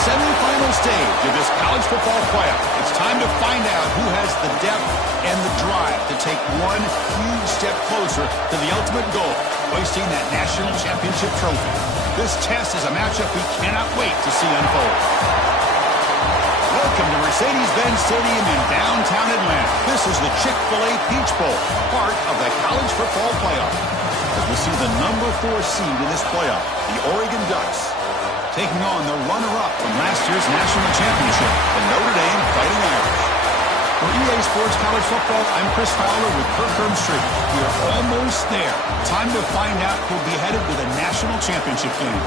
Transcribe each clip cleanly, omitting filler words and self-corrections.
semifinal stage of this college football playoff. It's time to find out who has the depth and the drive to take one huge step closer to the ultimate goal, hoisting that national championship trophy. This test is a matchup we cannot wait to see unfold. Welcome to Mercedes-Benz Stadium in downtown Atlanta. This is the Chick-fil-A Peach Bowl, part of the college football playoff. As we see the number 4 seed in this playoff, the Oregon Ducks, taking on the runner-up from last year's national championship, the Notre Dame Fighting Irish. For EA Sports College Football, I'm Chris Fowler with Kirk Herbstreit. We are almost there. Time to find out who'll be headed to the national championship game.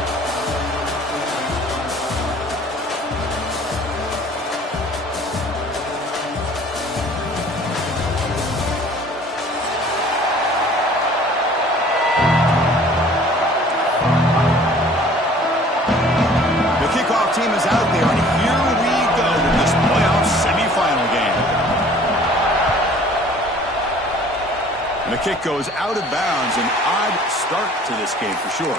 Team is out there, and here we go to this playoff semifinal game. And the kick goes out of bounds. An odd start to this game for sure.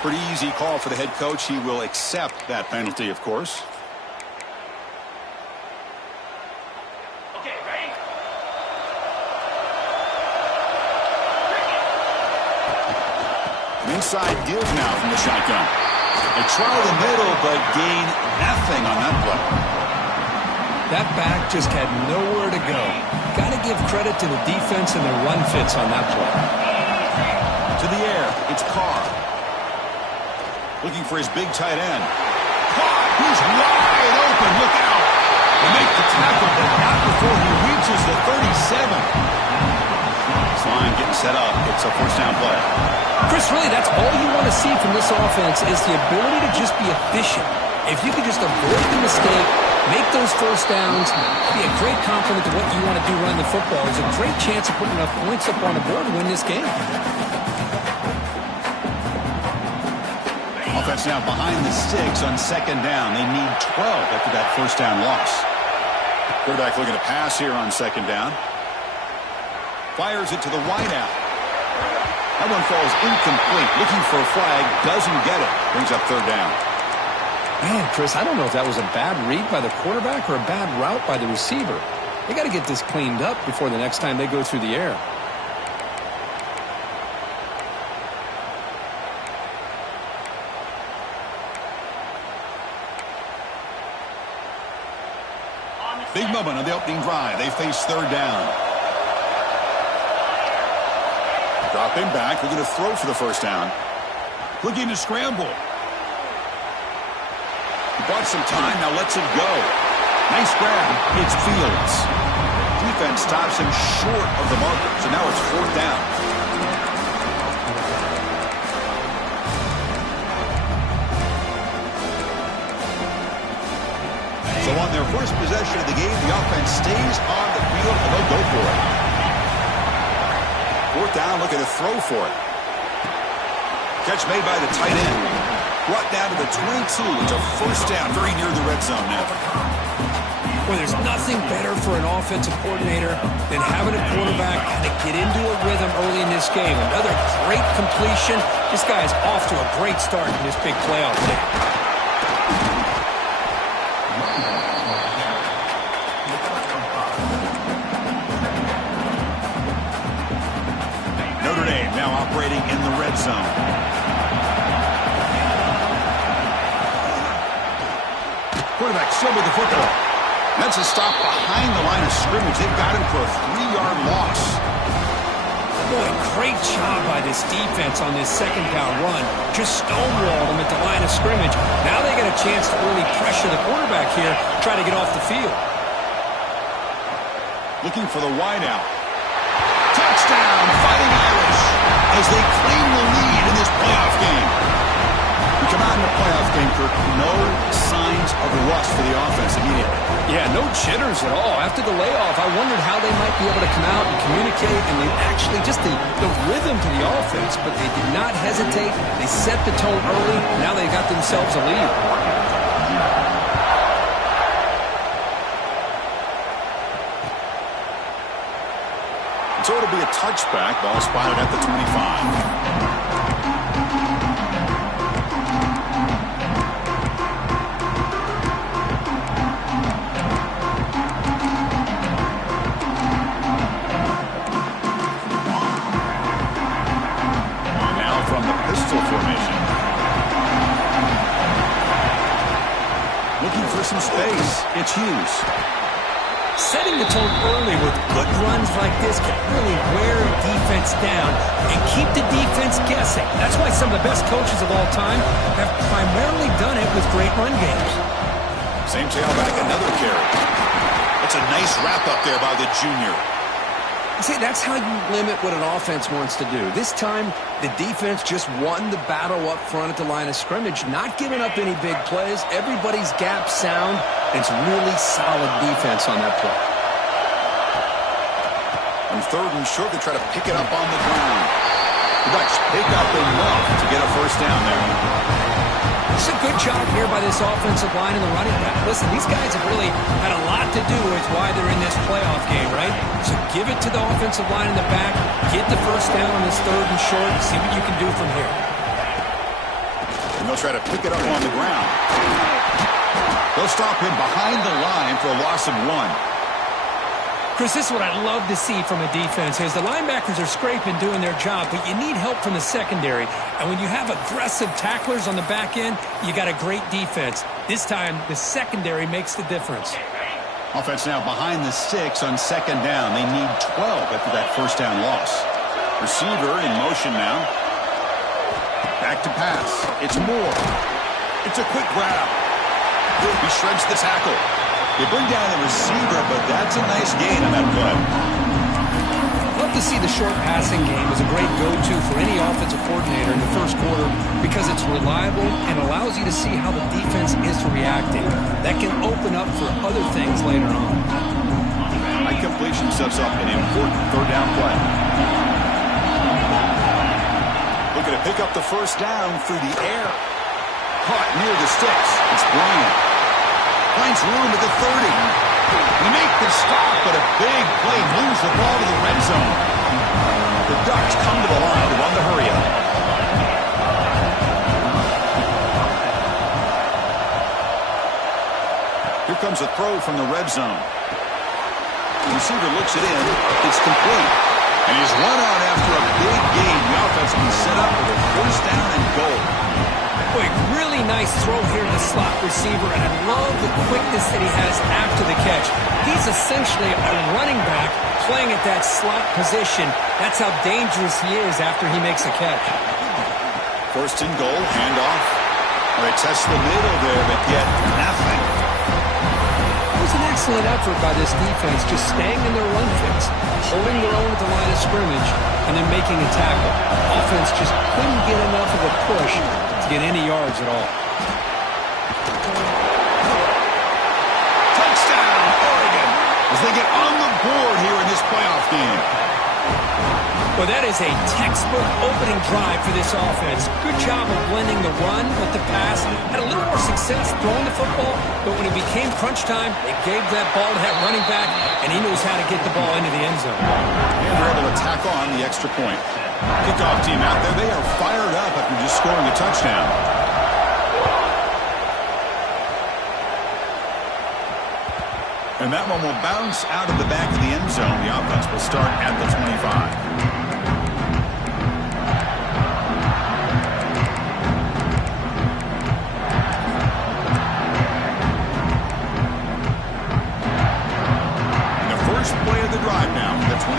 Pretty easy call for the head coach. He will accept that penalty, of course. Okay, ready? Inside deals now from the shotgun. They try the middle, but gain nothing on that play. That back just had nowhere to go. Got to give credit to the defense and their run fits on that play. To the air, it's Carr. Looking for his big tight end. Caught! He's wide open. Look out! They make the tackle, but not before he reaches the 37. This line getting set up. It's a first down play. Chris, really, that's all you want to see from this offense is the ability to just be efficient. If you could just avoid the mistake, make those first downs, be a great complement to what you want to do running the football, there's a great chance of putting enough points up on the board to win this game. Offense now behind the sticks on second down. They need 12 after that first down loss. Quarterback looking to pass here on second down. Fires it to the wideout. That one falls incomplete. Looking for a flag. Doesn't get it. Brings up third down. Man, Chris, I don't know if that was a bad read by the quarterback or a bad route by the receiver. They got to get this cleaned up before the next time they go through the air. Big moment on the opening drive. They face third down. Dropping back. They're going to throw for the first down. Looking to scramble. He bought some time. Now lets it go. Nice grab. It's Fields. Defense stops him short of the marker. So now it's fourth down. So on their first possession of the game, the offense stays on the field and they'll go for it. Fourth down, looking to throw for it. Catch made by the tight end. Brought down to the 22. It's a first down, very near the red zone now. Well, there's nothing better for an offensive coordinator than having a quarterback to get into a rhythm early in this game. Another great completion. This guy is off to a great start in this big playoff game. Notre Dame now operating in the red zone. Quarterback still with the football. That's a stop behind the line of scrimmage. They've got him for a 3-yard loss. Boy, great job by this defense on this second down run. Just stonewalled him at the line of scrimmage. Now they get a chance to really pressure the quarterback here, try to get off the field. Looking for the wideout. Touchdown, Fighting Irish, as they claim the lead in this playoff game. We come out in the playoff game, Kirk. No signs of rust for the offense immediately. Yeah, no jitters at all. After the layoff, I wondered how they might be able to come out and communicate, and they actually just the rhythm to the offense, but they did not hesitate. They set the tone early. Now they got themselves a lead. So it'll be a touchback. Ball spotted at the 25. It's Hughes. Setting the tone early with good runs like this can really wear a defense down and keep the defense guessing. That's why some of the best coaches of all time have primarily done it with great run games. Same tailback, another carry. That's a nice wrap up there by the junior. See, that's how you limit what an offense wants to do. This time, the defense just won the battle up front at the line of scrimmage, not giving up any big plays. Everybody's gap sound. It's really solid defense on that play. On 3rd and short, they try to pick it up on the ground. The Ducks pick up enough to get a first down there. It's a good job here by this offensive line and the running back. Listen, these guys have really had a lot to do with why they're in this playoff game, right? So give it to the offensive line in the back, get the first down on this 3rd and short, see what you can do from here. And they'll try to pick it up on the ground. They'll stop him behind the line for a loss of 1. Chris, this is what I love to see from a defense is the linebackers are scraping, doing their job, but you need help from the secondary. And when you have aggressive tacklers on the back end, you got a great defense. This time, the secondary makes the difference. Offense now behind the 6 on 2nd down. They need 12 after that first down loss. Receiver in motion now. Back to pass. It's Moore. It's a quick grab. He shreds the tackle. They bring down the receiver, but that's a nice gain on that play. Love to see the short passing game as a great go-to for any offensive coordinator in the first quarter because it's reliable and allows you to see how the defense is reacting. That can open up for other things later on. High completion sets up an important 3rd down play. Looking to pick up the first down through the air. Caught near the sticks. It's Bryant. Finds room at the 30. They make the stop, but a big play moves the ball to the red zone. The Ducks come to the line to run the hurry up. Here comes a throw from the red zone. The receiver looks it in. It's complete. And he's run out after a big gain. The offense will be set up with a first down and goal. Boy, really nice throw here to the slot receiver, and I love the quickness that he has after the catch. He's essentially a running back playing at that slot position. That's how dangerous he is after he makes a catch. 1st and goal, handoff. They test the middle there, but get nothing. It was an excellent effort by this defense, just staying in their run fits, holding their own at the line of scrimmage, and then making a tackle. Offense just couldn't get enough of a push to get any yards at all. Touchdown, Oregon, as they get on the board here in this playoff game. Well, that is a textbook opening drive for this offense. Good job of blending the run with the pass. Had a little more success throwing the football, but when it became crunch time, they gave that ball to that running back, and he knows how to get the ball into the end zone. And they're able to tack on the extra point. Kickoff team out there, they are fired up after just scoring a touchdown. And that one will bounce out of the back of the end zone. The offense will start at the 25. First play of the drive now, the 25.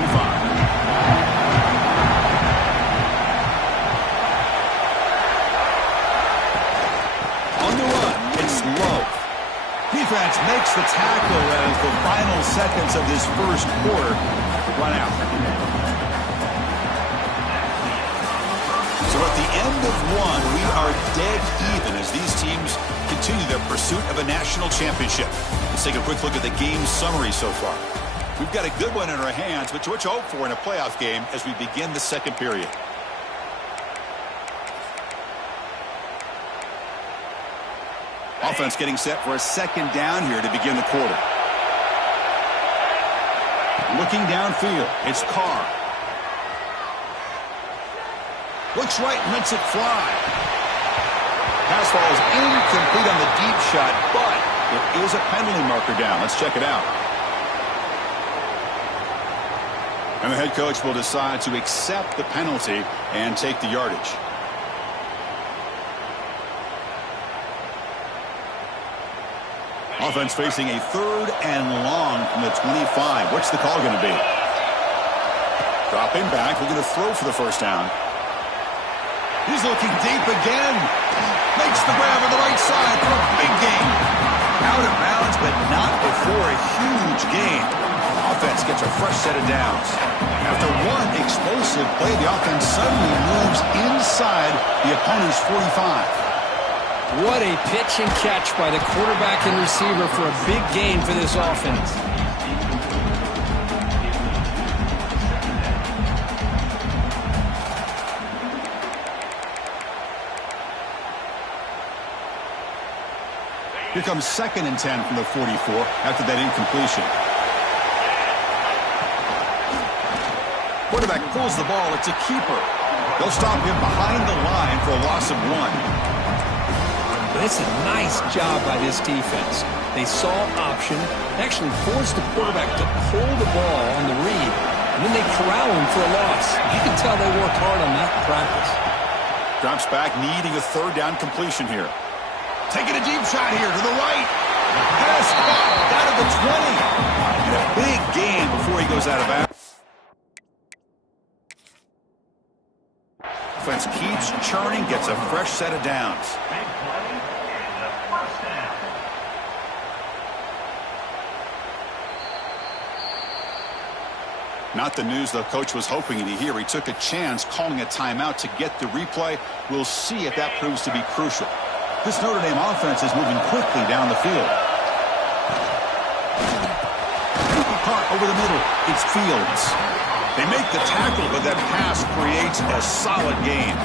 On the run, it's low. Defense makes the tackle as the final seconds of this first quarter run out. So at the end of one, we are dead even as these teams continue their pursuit of a national championship. Let's take a quick look at the game summary so far. We've got a good one in our hands, but what you hope for in a playoff game as we begin the second period. Offense getting set for a second down here to begin the quarter. Looking downfield, it's Carr. Looks right and lets it fly. Pass falls incomplete on the deep shot, but there is a penalty marker down. Let's check it out. And the head coach will decide to accept the penalty and take the yardage. Offense facing a 3rd and long from the 25. What's the call going to be? Dropping back, looking to throw for the first down. He's looking deep again. Makes the grab on the right side for a big gain. Out of bounds, but not before a huge gain. Offense gets a fresh set of downs. After one explosive play, the offense suddenly moves inside the opponent's 45. What a pitch and catch by the quarterback and receiver for a big gain for this offense. Here comes 2nd and 10 from the 44 after that incompletion. Quarterback pulls the ball. It's a keeper. They'll stop him behind the line for a loss of 1. It's a nice job by this defense. They saw option, actually forced the quarterback to pull the ball on the read, and then they corral him for a loss. You can tell they worked hard on that in practice. Drops back, needing a 3rd down completion here. Taking a deep shot here to the right. Pass out of the 20. And a big gain before he goes out of bounds. Offense keeps churning, gets a fresh set of downs. Not the news the coach was hoping to hear. He took a chance calling a timeout to get the replay. We'll see if that proves to be crucial. This Notre Dame offense is moving quickly down the field. Caught over the middle. It's Fields. They make the tackle, but that pass creates a solid gain.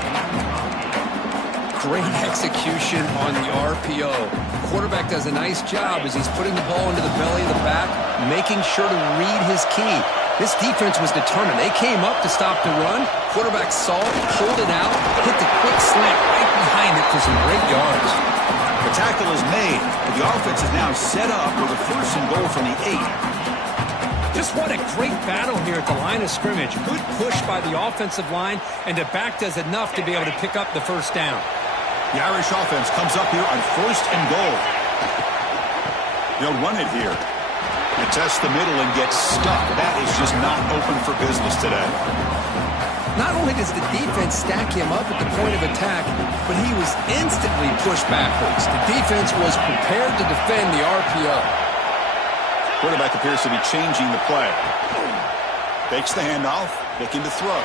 Great execution on the RPO. The quarterback does a nice job as he's putting the ball into the belly of the back, making sure to read his key. This defense was determined. They came up to stop the run. Quarterback saw it, pulled it out, hit the quick slant right behind it for some great yards. The tackle is made, but the offense is now set up with a 1st and goal from the 8. Just what a great battle here at the line of scrimmage. Good push by the offensive line, and the back does enough to be able to pick up the 1st down. The Irish offense comes up here on 1st and goal. They'll run it here. You test the middle and get stuck. That is just not open for business today. Not only does the defense stack him up at the point of attack, but he was instantly pushed backwards. The defense was prepared to defend the RPO. Quarterback appears to be changing the play. Fakes the handoff, looking to throw.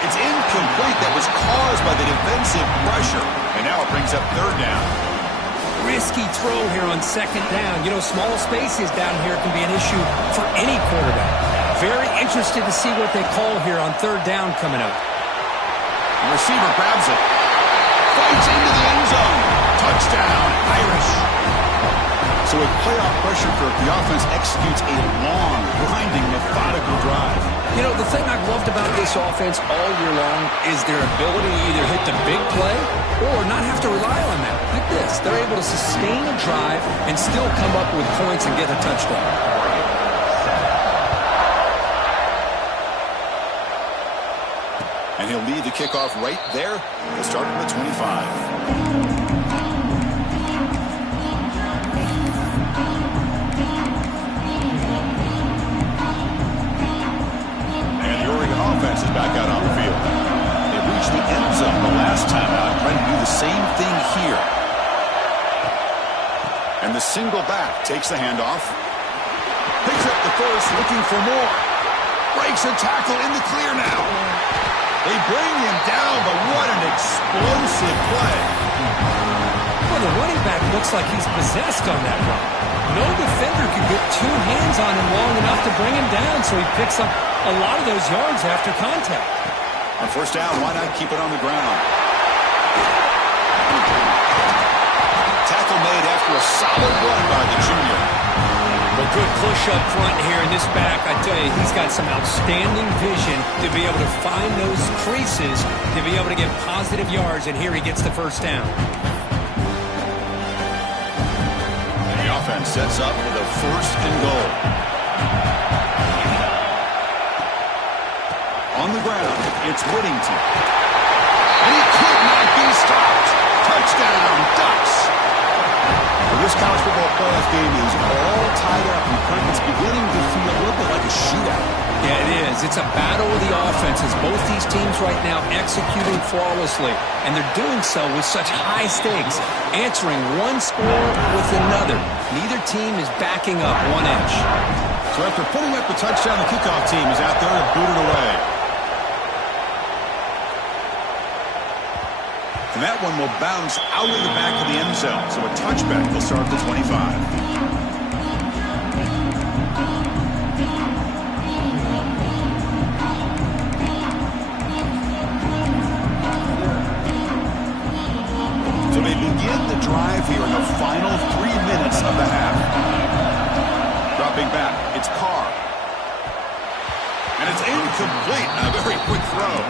It's incomplete. That was caused by the defensive pressure. And now it brings up 3rd down. Risky throw here on 2nd down. You know, small spaces down here can be an issue for any quarterback. Very interested to see what they call here on 3rd down coming up. The receiver grabs it. Fights into the end zone. Touchdown, Irish. So with playoff pressure, the offense executes a long, grinding, methodical drive. You know, the thing I've loved about this offense all year long is their ability to either hit the big play or not have to rely on that. Like this, they're able to sustain a drive and still come up with points and get a touchdown. And he'll lead the kickoff right there. He'll start from the 25. Offense is back out on the field. They reached the end zone the last time out, trying to do the same thing here. And the single back takes the handoff. Picks up the 1st, looking for more. Breaks a tackle in the clear now. They bring him down, but what an explosive play. Well, the running back looks like he's possessed on that run. No defender could get 2 hands on him long enough to bring him down, so he picks up a lot of those yards after contact. On 1st down, why not keep it on the ground? Tackle made after a solid run by the junior. A good push up front here in this back. I tell you, he's got some outstanding vision to be able to find those creases, to be able to get positive yards, and here he gets the 1st down. The offense sets up with a 1st and goal. On the ground, it's Whittington. And he could not be stopped. Touchdown, Ducks. Well, this college football playoff game is all tied up, and Kirk, it's beginning to feel a little bit like a shootout. Yeah, it is. It's a battle of the offenses. Both these teams right now executing flawlessly, and they're doing so with such high stakes, answering one score with another. Neither team is backing up 1 inch. So after putting up the touchdown, the kickoff team is out there to boot it away. And that one will bounce out of the back of the end zone. So a touchback will start at the 25. So they begin the drive here in the final 3 minutes of the half. Dropping back, it's Carr. And it's incomplete. A very quick throw.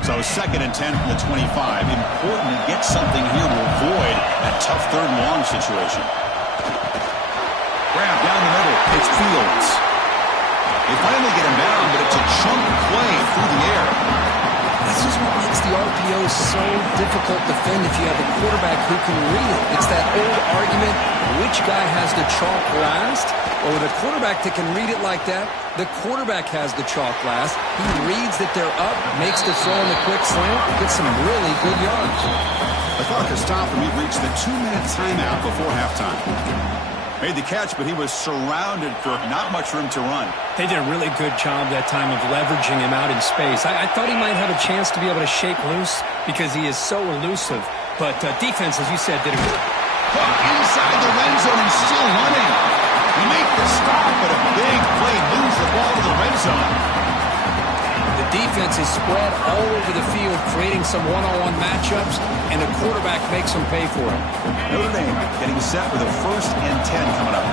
So 2nd and 10 from the 25. Important to get something here to avoid that tough 3rd and long situation. Grab down the middle. It's Fields. They finally get him down, but it's a chunk play through the air. This is what makes the RPO so difficult to defend if you have a quarterback who can read it. It's that old argument, which guy has the chalk last? Or with a quarterback that can read it like that, the quarterback has the chalk last. He reads that they're up, makes the throw in the quick slant, gets some really good yards. The clock has stopped, and we've reached the 2-minute timeout before halftime. Made the catch, but he was surrounded for not much room to run. They did a really good job that time of leveraging him out in space. I thought he might have a chance to be able to shake loose because he is so elusive. But defense, as you said, did a good Hook inside the red zone and still running. He made the stop, but a big play moves the ball to the red zone. The defense is spread all over the field, creating some one-on-one matchups, and the quarterback makes them pay for it. Notre Dame getting set with a 1st and 10 coming up.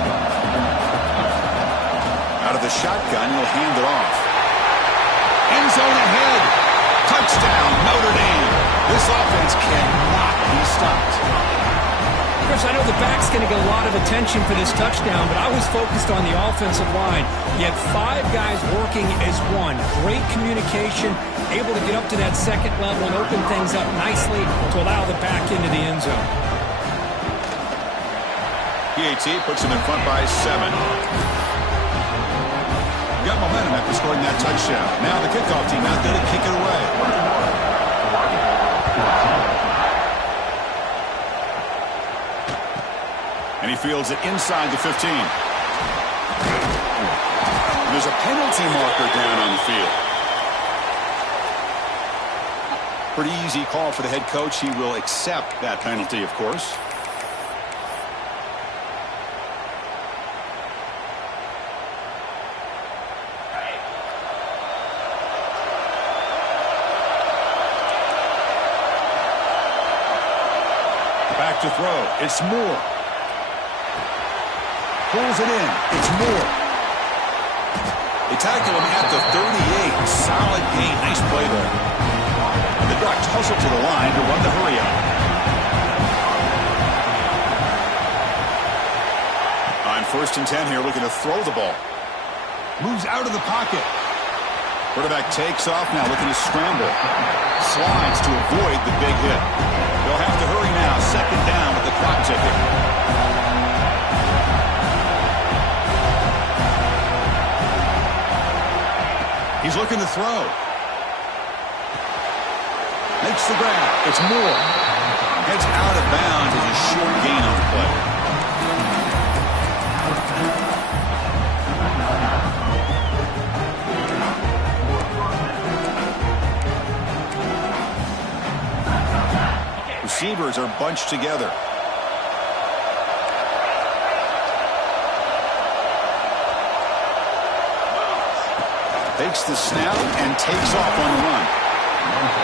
Out of the shotgun, he'll hand it off. End zone ahead. Touchdown, Notre Dame. This offense cannot be stopped. Chris, I know the back's going to get a lot of attention for this touchdown, but I was focused on the offensive line. You had 5 guys working as one. Great communication, able to get up to that 2nd level and open things up nicely to allow the back into the end zone. PAT puts him in front by 7. Got momentum after scoring that touchdown. Now the kickoff team out there to kick it away. And he fields it inside the 15. And there's a penalty marker down on the field. Pretty easy call for the head coach. He will accept that penalty, of course. Back to throw. It's Moore. Pulls it in. It's Moore. They tackle him at the 38. Solid gain. Nice play there. The Ducks hustle to the line to run the hurry up. On 1st and 10 here, looking to throw the ball. Moves out of the pocket. Quarterback takes off now, looking to scramble. Slides to avoid the big hit. They'll have to hurry now. 2nd down with the clock ticking. He's looking to throw. Makes the grab. It's Moore. Heads out of bounds as a short gain on the play. Receivers are bunched together. Takes the snap and takes off on the run.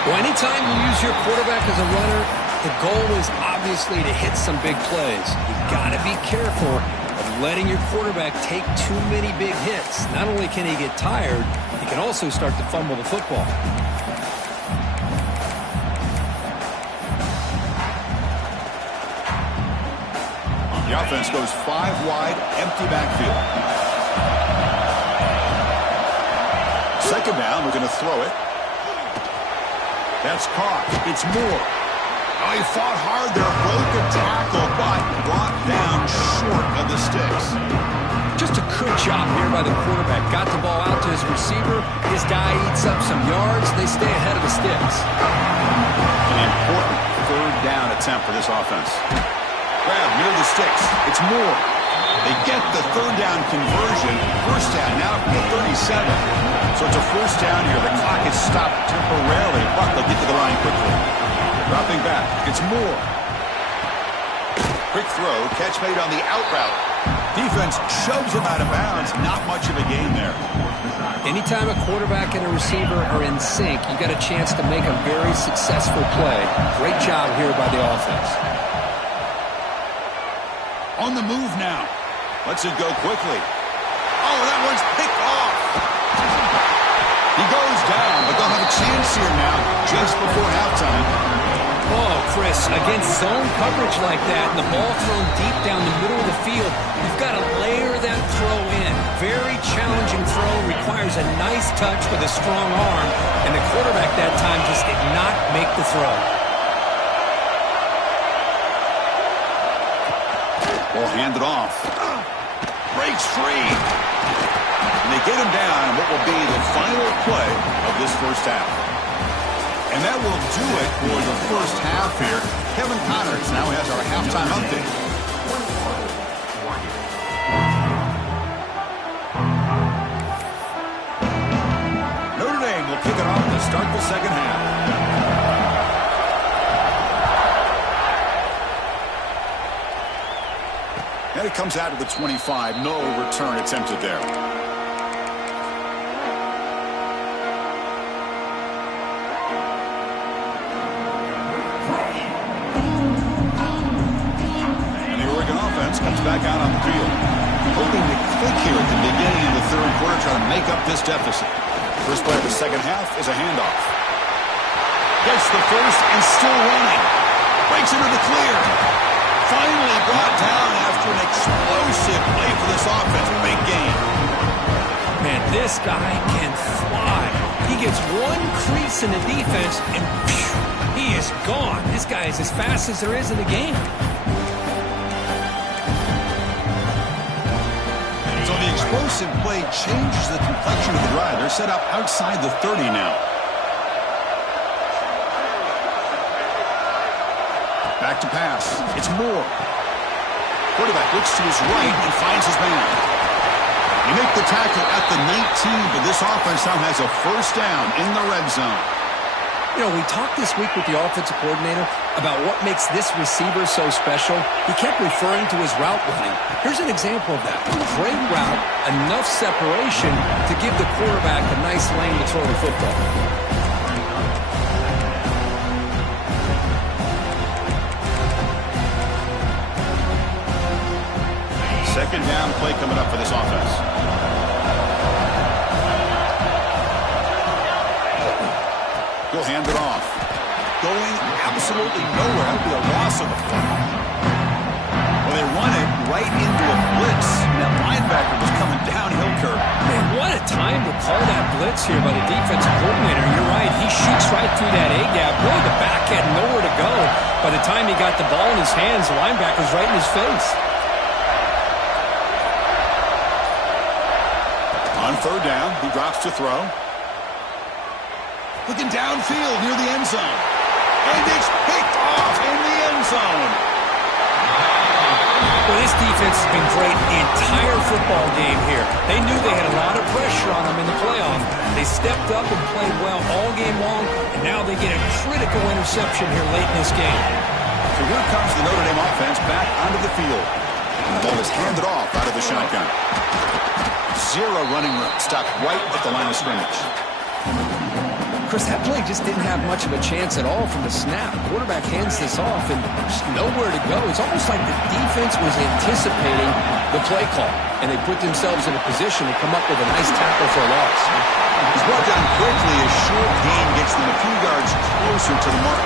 Well, anytime you use your quarterback as a runner, the goal is obviously to hit some big plays. You've got to be careful of letting your quarterback take too many big hits. Not only can he get tired, he can also start to fumble the football. The offense goes 5 wide, empty backfield. 2nd down, we're going to throw it. That's caught. It's Moore. Oh, he fought hard there. Broke a tackle, but brought down short of the sticks. Just a good job here by the quarterback. Got the ball out to his receiver. His guy eats up some yards. They stay ahead of the sticks. An important third down attempt for this offense. Grab near the sticks. It's Moore. They get the third down conversion. First down now from the 37. So it's a first down here. The clock is stopped temporarily, but they'll get to the line quickly. Dropping back. It's Moore. Quick throw. Catch made on the out route. Defense shoves him out of bounds. Not much of a gain there. Anytime a quarterback and a receiver are in sync, you got a chance to make a very successful play. Great job here by the offense. On the move now. Lets it go quickly. Oh, that one's picked off. He goes down, but they'll have a chance here now just before halftime. Oh, Chris, against zone coverage like that and the ball thrown deep down the middle of the field, you've got to layer that throw in. Very challenging throw, requires a nice touch with a strong arm, and the quarterback that time just did not make the throw. Ball handed off. Breaks free. And they get him down in what will be the final play of this first half. And that will do it for the first half here. Kevin Connors now has our halftime update. Notre Dame will kick it off to start the second half. And it comes out to the 25. No return attempted there. Comes back out on the field. Hoping to click here at the beginning of the third quarter, trying to make up this deficit. First play of the second half is a handoff. Gets the first and still running. Breaks into the clear. Finally brought down after an explosive play for this offense. Big game. Man, this guy can fly. He gets one crease in the defense, and phew, he is gone. This guy is as fast as there is in the game. So the explosive play changes the complexion of the drive. They're set up outside the 30 now. Back to pass. It's Moore. Quarterback looks to his right and finds his man. You make the tackle at the 19, but this offense now has a first down in the red zone. You know, we talked this week with the offensive coordinator about what makes this receiver so special. He kept referring to his route running. Here's an example of that. Great route, enough separation to give the quarterback a nice lane to throw the football. Second down play coming up for this offense. He'll hand it off. Going absolutely nowhere. That would be a loss of the football. Well, they run it right into a blitz. And that linebacker was coming downhill curve. Man, what a time to call that blitz here by the defensive coordinator. You're right. He shoots right through that A-gap. Really, the back had nowhere to go. By the time he got the ball in his hands, the linebacker's right in his face. On third down, he drops to throw. Looking downfield near the end zone. And it's picked off in the end zone. Well, this defense has been great the entire football game here. They knew they had a lot of pressure on them in the playoff. They stepped up and played well all game long, and now they get a critical interception here late in this game. So here comes the Notre Dame offense back onto the field. And the ball is handed off out of the shotgun. Zero running room, stopped right at the line of scrimmage. Chris, that play just didn't have much of a chance at all from the snap. Quarterback hands this off and just nowhere to go. It's almost like the defense was anticipating the play call, and they put themselves in a position to come up with a nice tackle for a loss. He's brought down quickly. A short gain gets them a few yards closer to the mark.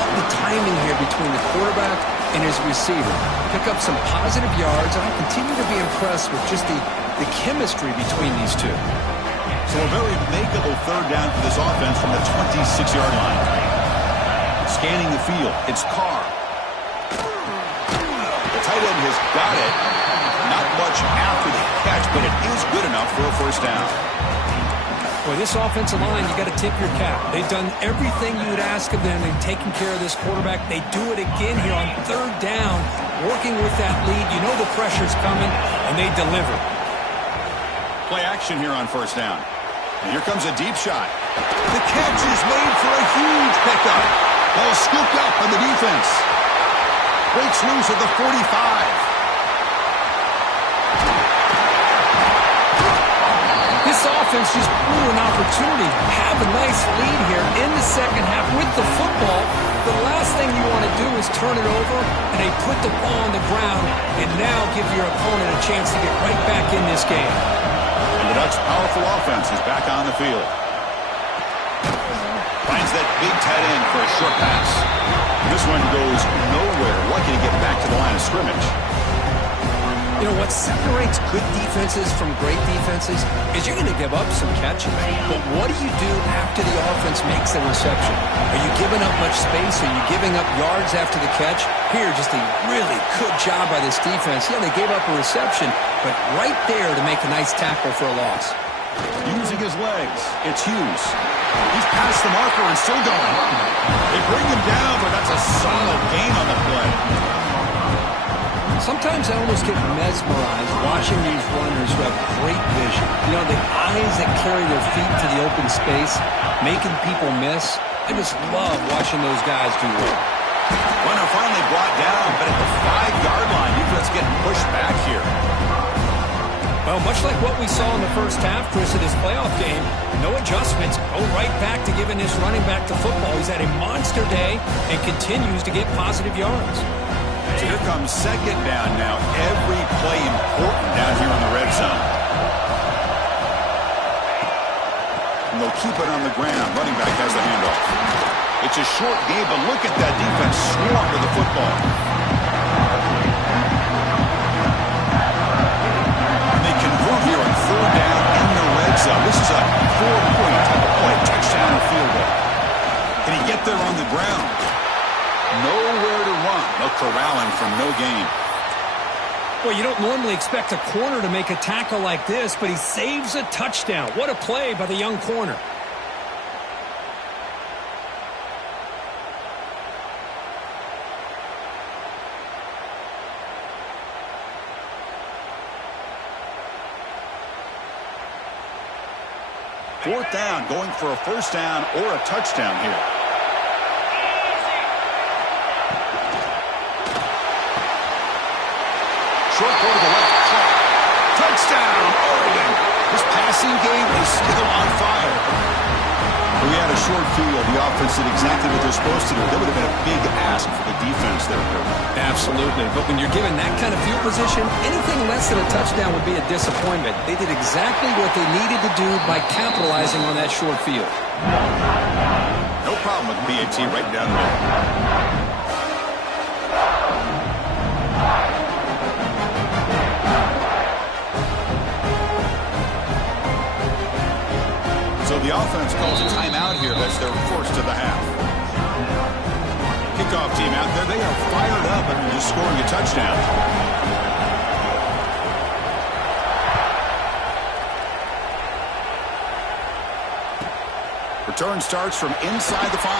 Love the timing here between the quarterback and his receiver. Pick up some positive yards, and I continue to be impressed with just the chemistry between these two. So a very makeable third down for this offense from the 26-yard line. Scanning the field, it's Carr. The tight end has got it. Not much after the catch, but it is good enough for a first down. Boy, this offensive line, you got to tip your cap. They've done everything you would ask of them in taking care of this quarterback. They do it again here on third down, working with that lead. You know the pressure's coming, and they deliver. Play action here on first down. And here comes a deep shot. The catch is made for a huge pickup. Ball scooped up on the defense. Breaks loose at the 45. This offense just blew an opportunity. Have a nice lead here in the second half with the football. The last thing you want to do is turn it over, and they put the ball on the ground and now give your opponent a chance to get right back in this game. And the Ducks' powerful offense is back on the field. Finds that big tight end for a short pass. This one goes nowhere. Lucky to get back to the line of scrimmage. You know, what separates good defenses from great defenses is you're going to give up some catches. But what do you do after the offense makes a reception? Are you giving up much space? Are you giving up yards after the catch? Here, just a really good job by this defense. Yeah, they gave up a reception, but right there to make a nice tackle for a loss. Using his legs, it's Hughes. He's past the marker and still going. They bring him down, but that's a solid gain on the play. Sometimes I almost get mesmerized watching these runners who have great vision. You know, the eyes that carry their feet to the open space, making people miss. I just love watching those guys do well. Runner finally brought down, but at the 5-yard line, defense getting pushed back here. Well, much like what we saw in the first half, Chris, of this playoff game, no adjustments. Go right back to giving this running back to football. He's had a monster day and continues to get positive yards. So here comes second down now. Every play important down here in the red zone. And they'll keep it on the ground. Running back has the handoff. It's a short game, but look at that defense swarm to the football. And they convert here on third down in the red zone. This is a 4-point type of play, touchdown or field goal. Can he get there on the ground? Nowhere to run. No corralling from no gain. Well, you don't normally expect a corner to make a tackle like this, but he saves a touchdown. What a play by the young corner. Fourth down, going for a first down or a touchdown here. Short go to the left. Touchdown, Oregon. This passing game is still on fire. We had a short field. The offense did exactly what they're supposed to do. That would have been a big ask for the defense there. Absolutely. But when you're given that kind of field position, anything less than a touchdown would be a disappointment. They did exactly what they needed to do by capitalizing on that short field. No problem with BAT right down the middle. So the offense calls a timeout here. That's their first of the half. Kickoff team out there. They are fired up after just scoring a touchdown. Return starts from inside the 5.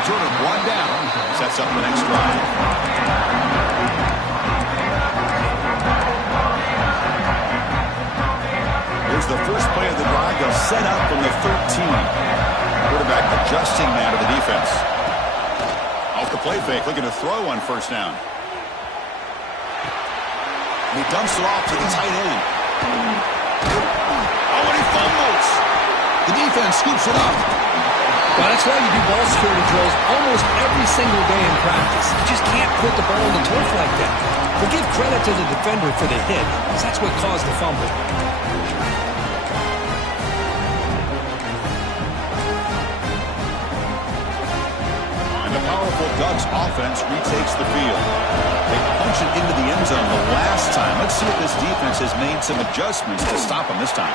Return of 1 down. Sets up the next drive. Here's the first play of the drive. They'll set up from the 13. Quarterback adjusting now to the defense. Off the play fake, looking to throw on first down. And he dumps it off to the tight end. Oh, and he fumbles. The defense scoops it up. Well, that's why you do ball security drills almost every single day in practice. You just can't put the ball on the turf like that. But give credit to the defender for the hit, because that's what caused the fumble. Powerful Ducks offense retakes the field. They punch it into the end zone the last time. Let's see if this defense has made some adjustments to stop him this time.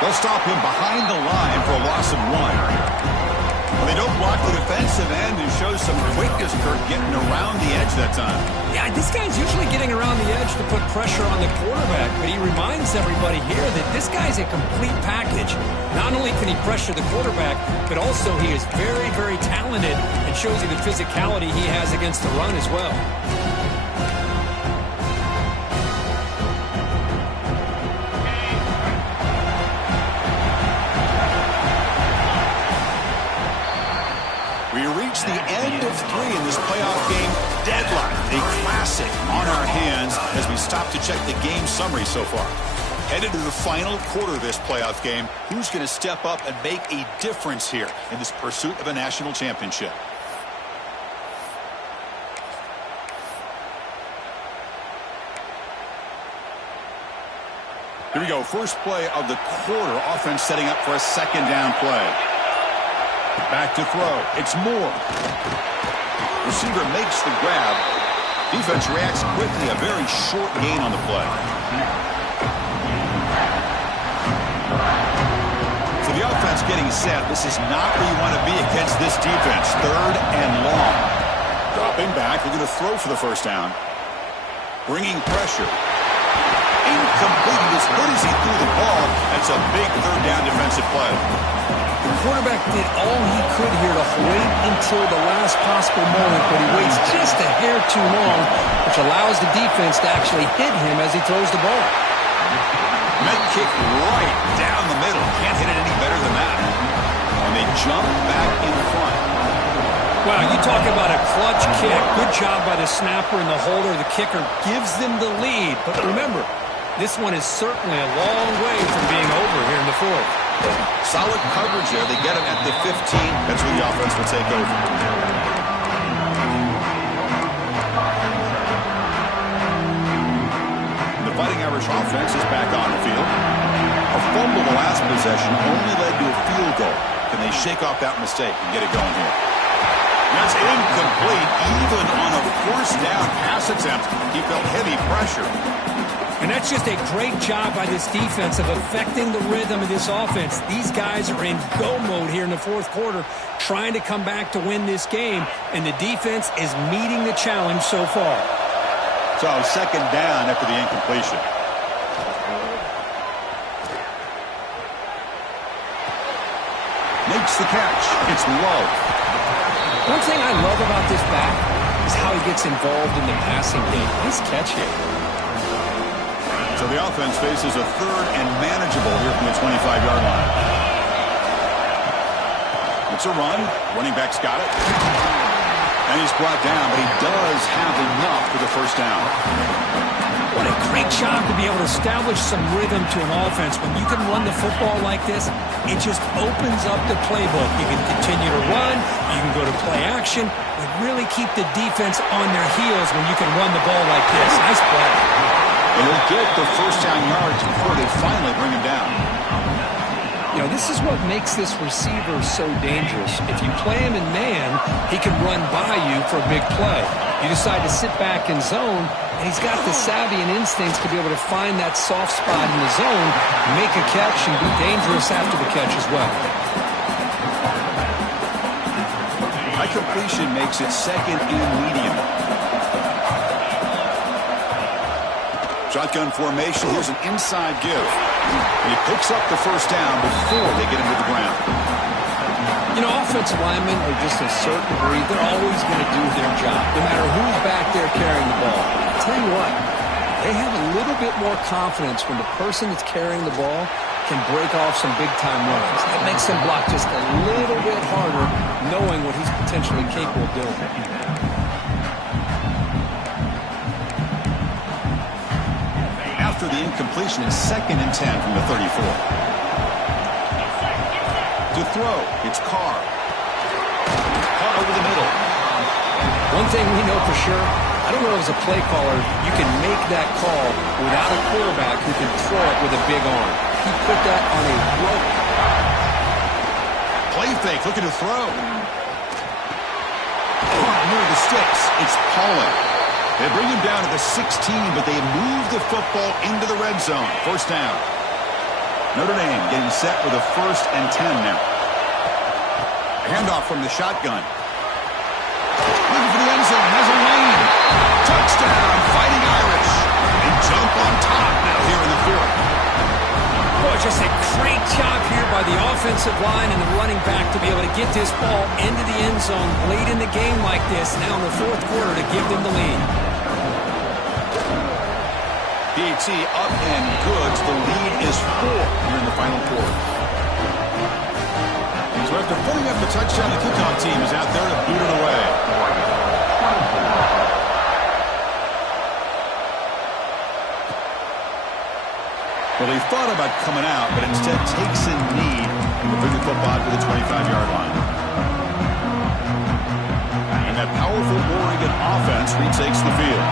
They'll stop him behind the line for a loss of 1. Well, they don't block the defensive end and show some quickness, Kirk, getting around the edge that time. Yeah, this guy's usually getting around the edge to put pressure on the quarterback, but he reminds everybody here that this guy's a complete package. Not only can he pressure the quarterback, but also he is very, very talented and shows you the physicality he has against the run as well. We reach the end of 3 in this playoff game. Deadline, a classic on our hands as we stop to check the game summary so far. Headed to the final quarter of this playoff game. Who's going to step up and make a difference here in this pursuit of a national championship? Here we go. First play of the quarter. Offense setting up for a second down play. Back to throw. It's Moore. Receiver makes the grab. Defense reacts quickly. A very short gain on the play. So the offense getting set. This is not where you want to be against this defense. 3rd and long. Dropping back. They're going to throw for the first down. Bringing pressure. Incomplete. He was good as he threw the ball. That's a big 3rd down defensive play. The quarterback did all he could here to wait until the last possible moment, but he waits just a hair too long, which allows the defense to actually hit him as he throws the ball. Med kick right down the middle. Can't hit it any better than that. And they jump back in front. Wow, you talk about a clutch kick. Good job by the snapper and the holder. The kicker gives them the lead. But remember, this one is certainly a long way from being over here in the 4th. Solid coverage there. They get him at the 15. That's where the offense will take over. The Fighting Irish offense is back on the field. A fumble the last possession only led to a field goal. Can they shake off that mistake and get it going here? That's incomplete. Even on a 4th down pass attempt, he felt heavy pressure. And that's just a great job by this defense of affecting the rhythm of this offense. These guys are in go mode here in the 4th quarter, trying to come back to win this game, and the defense is meeting the challenge so far. So 2nd down after the incompletion. Makes the catch. It's low. One thing I love about this back is how he gets involved in the passing game. Nice catch here. So the offense faces a 3rd and manageable here from the 25-yard line. It's a run. Running back's got it. And he's brought down, but he does have enough for the first down. What a great job to be able to establish some rhythm to an offense. When you can run the football like this, it just opens up the playbook. You can continue to run. You can go to play action. But really keep the defense on their heels when you can run the ball like this. Nice play. And he'll get the first down yards before they finally bring him down. You know, this is what makes this receiver so dangerous. If you play him in man, he can run by you for a big play. You decide to sit back in zone, and he's got the savvy and instincts to be able to find that soft spot in the zone, make a catch, and be dangerous after the catch as well. High completion makes it 2nd and medium. Shotgun formation. Here's an inside give. And he picks up the first down before they get him to the ground. You know, offensive linemen are just a certain breed. They're always going to do their job, no matter who's back there carrying the ball. I'll tell you what, they have a little bit more confidence when the person that's carrying the ball can break off some big-time runs. That makes them block just a little bit harder, knowing what he's potentially capable of doing. After the incompletion, it's 2nd and 10 from the 34. To throw, it's Carr. Caught over the middle. One thing we know for sure, I don't know as a play caller, you can make that call without a quarterback who can throw it with a big arm. He put that on a rope. Play fake, looking to throw. Caught near the sticks. It's Paulin. They bring him down to the 16, but they move the football into the red zone. First down. Notre Dame getting set with a 1st and 10 now. A handoff from the shotgun. Looking for the end zone. Has a lane. Touchdown, Fighting Irish. They jump on top now here in the 4th. Boy, just a great job here by the offensive line and the running back to be able to get this ball into the end zone late in the game like this, now in the 4th quarter, to give them the lead. PAT up and good. The lead is 4 here in the final quarter. So after putting up the touchdown, the kickoff team is out there to boot it away. Well, he thought about coming out, but instead takes a knee and will bring the football to the 25-yard line. And that powerful Oregon offense retakes the field.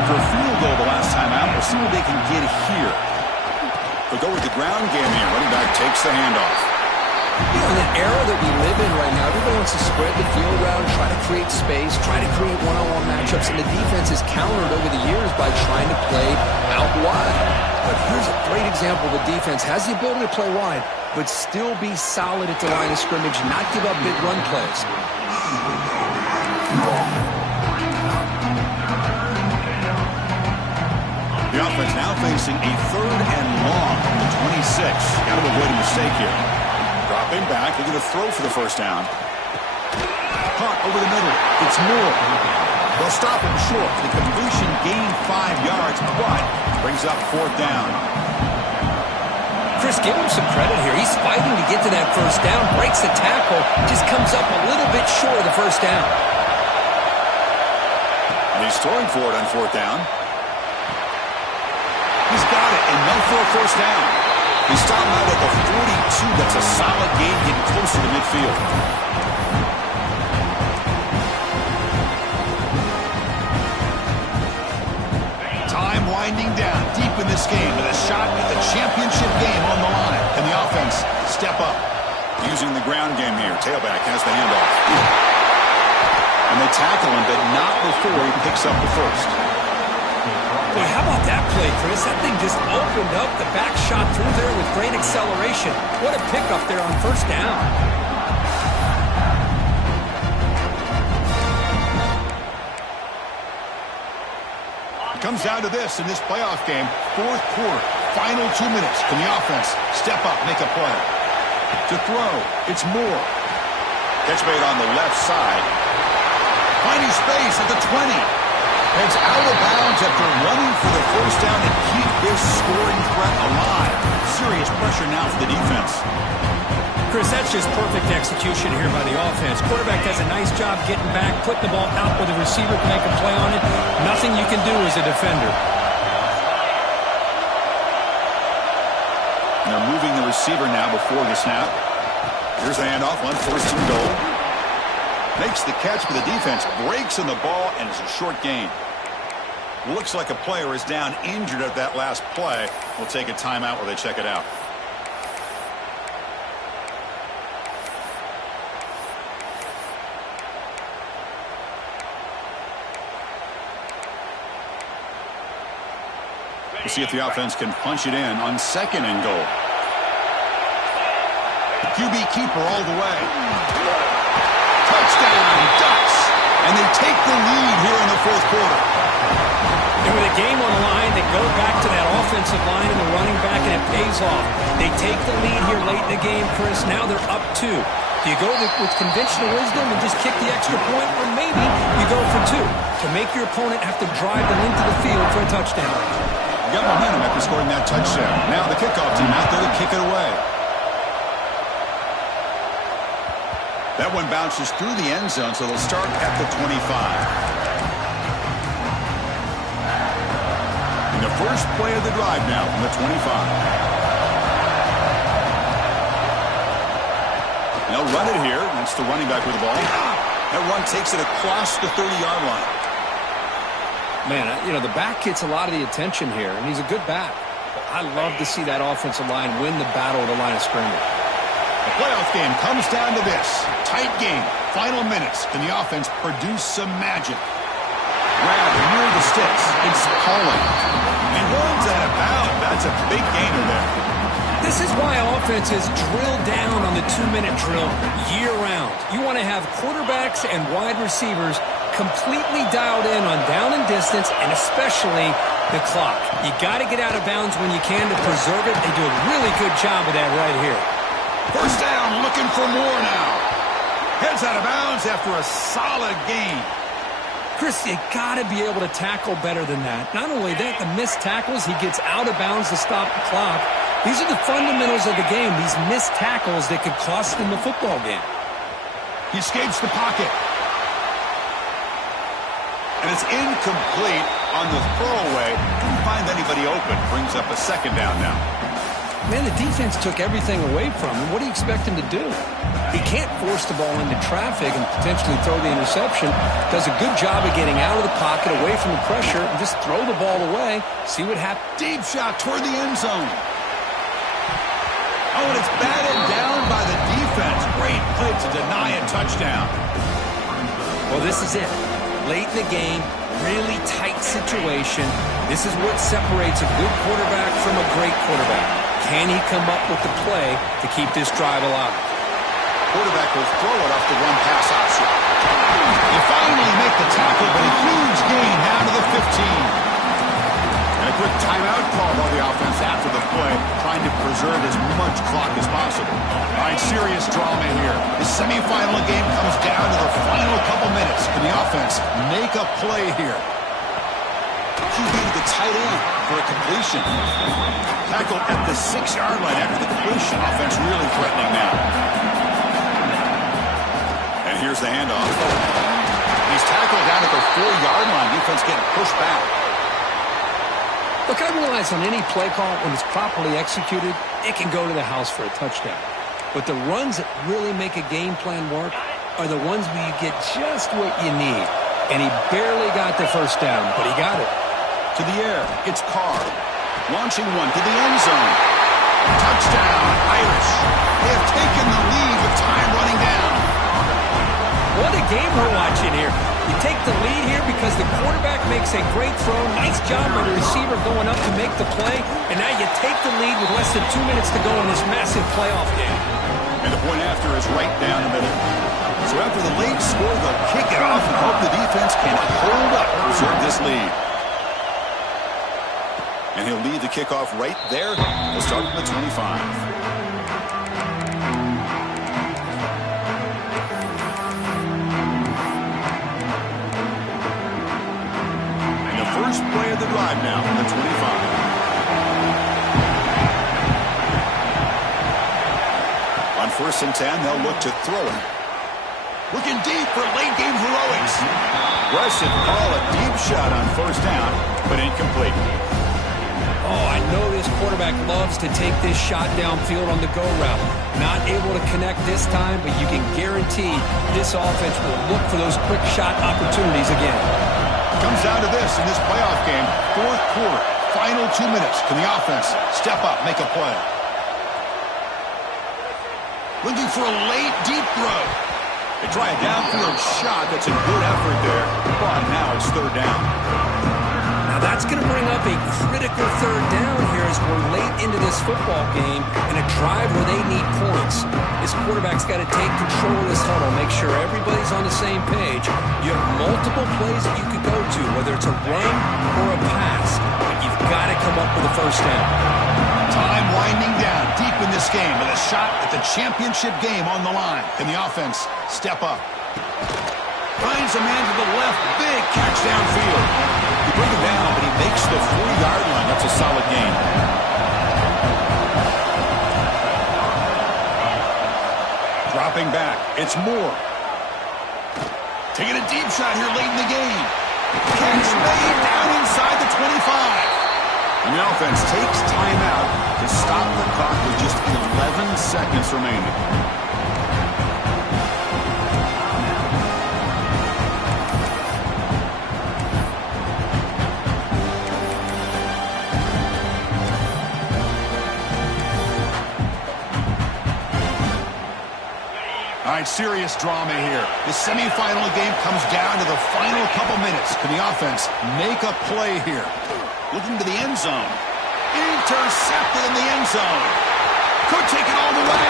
After a field goal the last time out, we'll see what they can get here. They'll go with the ground game here. Running back takes the handoff. You know, in the era that we live in right now, everybody wants to spread the field around, try to create space, try to create one-on-one matchups, and the defense is countered over the years by trying to play out wide. But here's a great example. The defense has the ability to play wide, but still be solid at the line of scrimmage, not give up big run plays. The offense now facing a 3rd and long from the 26. Got to avoid a mistake here. Dropping back, they're going to throw for the first down. Caught over the middle. It's Moore. They'll stop him short. The completion gained 5 yards, but brings up 4th down. Chris, give him some credit here. He's fighting to get to that first down, breaks the tackle, just comes up a little bit short of the first down. And he's throwing for it on 4th down. He's got it, and no for a first down. He's stopped out at the 42. That's a solid gain, getting closer to midfield. Time winding down deep in this game with a shot at the championship game on the line. And the offense step up. Using the ground game here. Tailback has the handoff. And they tackle him, but not before he picks up the first. Boy, how about that play, Chris? That thing just opened up. The back shot through there with great acceleration. What a pickup there on first down. It comes down to this in this playoff game. 4th quarter, final 2 minutes. Can the offense step up, make a play? To throw, it's Moore. Catch made on the left side. Finding space at the 20. It's out of bounds after running for the first down to keep this scoring threat alive. Serious pressure now for the defense. Chris, that's just perfect execution here by the offense. Quarterback does a nice job getting back, putting the ball out where the receiver can make a play on it. Nothing you can do as a defender. And they're moving the receiver now before the snap. Here's the handoff on 1st and goal. Makes the catch, but the defense breaks in the ball, and it's a short gain. Looks like a player is down injured at that last play. We'll take a timeout while they check it out. We'll see if the offense can punch it in on 2nd and goal. QB keeper all the way. Touchdown, Ducks! And they take the lead here in the 4th quarter. And with a game on the line, they go back to that offensive line and the running back, and it pays off. They take the lead here late in the game, Chris. Now they're up 2. Do you go with conventional wisdom and just kick the extra point, or maybe you go for 2 to make your opponent have to drive them into the field for a touchdown? Got momentum after scoring that touchdown. Now the kickoff team out there to kick it away. That one bounces through the end zone, so they'll start at the 25. And the first play of the drive now from the 25. And they'll run it here. That's the running back with the ball. That run takes it across the 30-yard line. Man, you know, the back gets a lot of the attention here, and he's a good back. I love to see that offensive line win the battle at the line of scrimmage. The playoff game comes down to this. Tight game. Final minutes. Can the offense produce some magic? Grab near the sticks. It's Pauling. And runs out of bounds. That's a big gainer there. This is why offenses drill down on the 2-minute drill year-round. You want to have quarterbacks and wide receivers completely dialed in on down and distance, and especially the clock. You got to get out of bounds when you can to preserve it. They do a really good job of that right here. First down, looking for more now. Heads out of bounds after a solid gain. Chris, you got to be able to tackle better than that. Not only that, the missed tackles, he gets out of bounds to stop the clock. These are the fundamentals of the game, these missed tackles that could cost them the football game. He escapes the pocket. And it's incomplete on the throwaway. Couldn't find anybody open. Brings up a second down now. Man, the defense took everything away from him. What do you expect him to do? He can't force the ball into traffic and potentially throw the interception. Does a good job of getting out of the pocket, away from the pressure, and just throw the ball away. See what happens. Deep shot toward the end zone. Oh, and it's batted down by the defense. Great play to deny a touchdown. Well, this is it. Late in the game, really tight situation. This is what separates a good quarterback from a great quarterback. Can he come up with the play to keep this drive alive? Quarterback will throw it off the run-pass option. They finally make the tackle, but a huge gain down to the 15. And a quick timeout call by the offense after the play, trying to preserve as much clock as possible. All right, serious drama here. The semifinal game comes down to the final couple minutes. Can the offense make a play here? QB to the tight end for a completion. Tackle at the 6-yard line after the completion. Offense really threatening now. And here's the handoff. He's tackled down at the 4-yard line. Defense getting pushed back. Look, I realize on any play call, when it's properly executed, it can go to the house for a touchdown. But the runs that really make a game plan work are the ones where you get just what you need. And he barely got the first down, but he got it. To the air, it's Carr. Launching one to the end zone. Touchdown, Irish. They have taken the lead with time running down. What a game we're watching here. You take the lead here because the quarterback makes a great throw. Nice job by the receiver going up to make the play. And now you take the lead with less than 2 minutes to go in this massive playoff game. And the point after is right down the middle. So after the late score, they'll kick it off and hope the defense can hold up and preserve this lead. And he'll lead the kickoff right there. They'll start from the 25. And the first play of the drive now from the 25. On 1st and 10, they'll look to throw it. Looking deep for late game heroics. Aggressive call, a deep shot on 1st down, but incomplete. Oh, I know this quarterback loves to take this shot downfield on the go route. Not able to connect this time, but you can guarantee this offense will look for those quick shot opportunities again. Comes down to this in this playoff game. 4th quarter, final 2 minutes. Can the offense step up, make a play? Looking for a late, deep throw. They try a downfield shot. That's a good effort there. But now it's 3rd down. Now that's going to bring up a critical 3rd down here as we're late into this football game in a drive where they need points. This quarterback's got to take control of this huddle, make sure everybody's on the same page. You have multiple plays that you could go to, whether it's a run or a pass, but you've got to come up with a 1st down. Time winding down deep in this game with a shot at the championship game on the line. Can the offense step up? Finds a man to the left. Big catch downfield. You bring him down, but he makes the 4-yard line. That's a solid gain. Dropping back. It's Moore. Taking a deep shot here late in the game. Catch made down inside the 25. And the offense takes time out to stop the clock with just 11 seconds remaining. All right, serious drama here. The semifinal game comes down to the final couple minutes. Can the offense make a play here? Looking to the end zone. Intercepted in the end zone. Could take it all the way.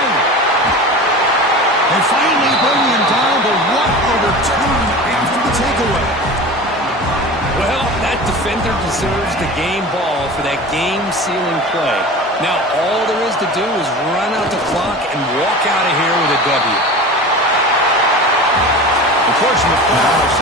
They finally bring him down, but what a return after the takeaway. Well, that defender deserves the game ball for that game-sealing play. Now, all there is to do is run out the clock and walk out of here with a W. Of course, in the playoffs,